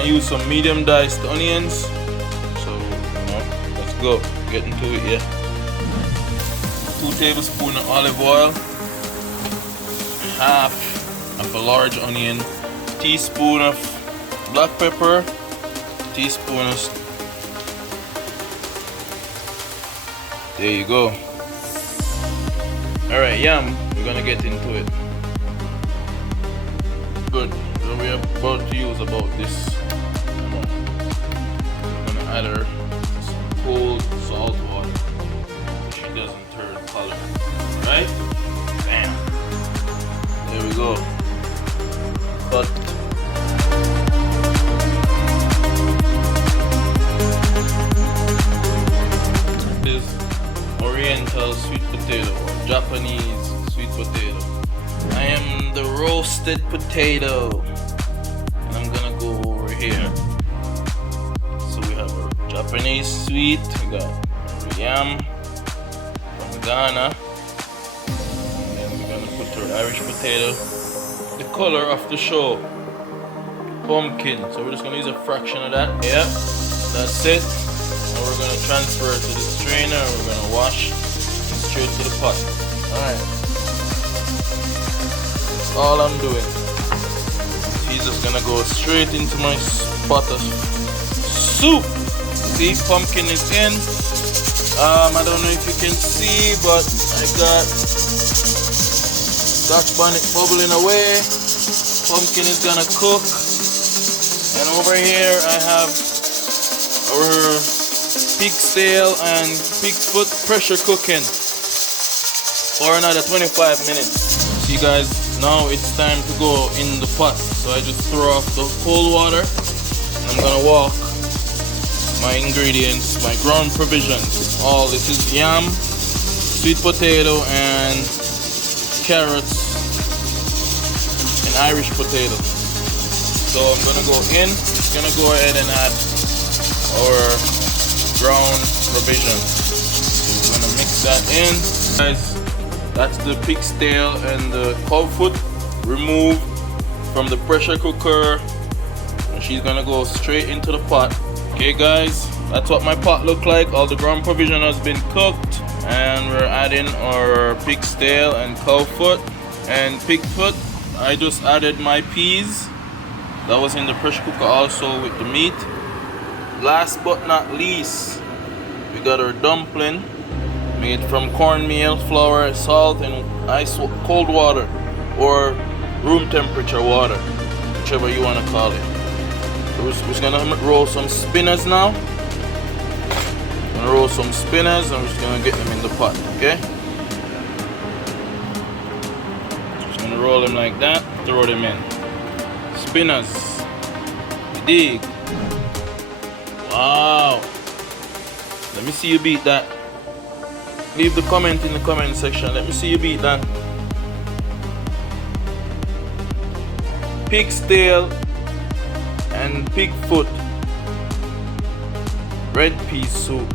gonna use some medium diced onions. So, let's go. Get into it, yeah. 2 tablespoons of olive oil. Half of a large onion. Teaspoon of black pepper. Teaspoon of... There you go. Alright, yum. We're gonna get into it. Good. So we're about to use about this amount. I'm gonna add her some cold salt water so she doesn't turn color. Right? Bam. There we go. But this Oriental sweet potato or Japanese sweet potato. I am the roasted potato, and I'm gonna go over here. So we have our Japanese sweet, we got our yam from Ghana, and then we're gonna put our Irish potato. The color of the show, pumpkin. So we're just gonna use a fraction of that. Yeah, that's it. Now we're gonna transfer it to the strainer. We're gonna wash and straight to the pot. All right. All I'm doing. He's just gonna go straight into my pot of soup. See, pumpkin is in. I don't know if you can see, but I got Scotch bonnet bubbling away. Pumpkin is gonna cook. And over here I have our pig tail and pig foot pressure cooking for another 25 minutes. See guys, now it's time to go in the pot. So I just throw off the cold water and I'm gonna walk my ingredients, my ground provisions. All this is yam, sweet potato, and carrots and Irish potato. So I'm gonna go in, gonna go ahead and add our ground provisions. So we're gonna mix that in. Guys, that's the pig's tail and the cow foot removed from the pressure cooker, and she's gonna go straight into the pot. Okay guys, that's what my pot look like. All the ground provision has been cooked, and we're adding our pig's tail and cow foot and pig foot. I just added my peas that was in the pressure cooker also with the meat. Last but not least, we got our dumpling made from cornmeal, flour, salt, and ice cold water or room temperature water, whichever you want to call it. So we're just gonna roll some spinners now. I'm gonna roll some spinners and we're just gonna get them in the pot, okay? Just gonna roll them like that, throw them in. Spinners, dig. Wow. Let me see you beat that. Leave the comment in the comment section. Let me see you beat that. Pig's tail and pig foot red pea soup.